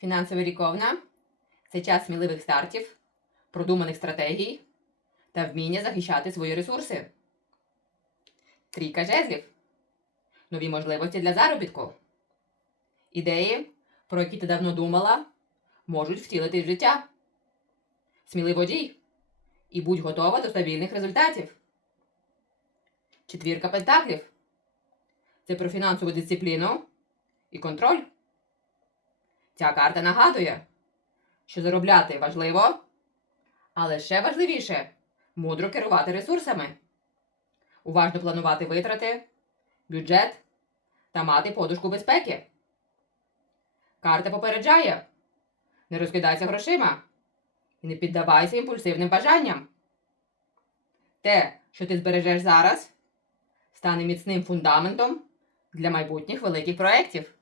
Фінансова ріковна це час сміливих стартів, продуманих стратегій та вміння захищати свої ресурси. Трійка жезлів. Нові можливості для заробітку. Ідеї, про які ти давно думала, можуть втілити в життя. Сміливо дій. І будь готова до стабільних результатів. Четвірка пентаклів. Це про фінансову дисципліну і контроль. Ця карта нагадує, що заробляти важливо, але ще важливіше мудро керувати ресурсами, уважно планувати витрати, бюджет та мати подушку безпеки. Карта попереджає: не розкидайся грошима і не піддавайся імпульсивним бажанням. Те, що ти збережеш зараз, стане міцним фундаментом для майбутніх великих проєктів.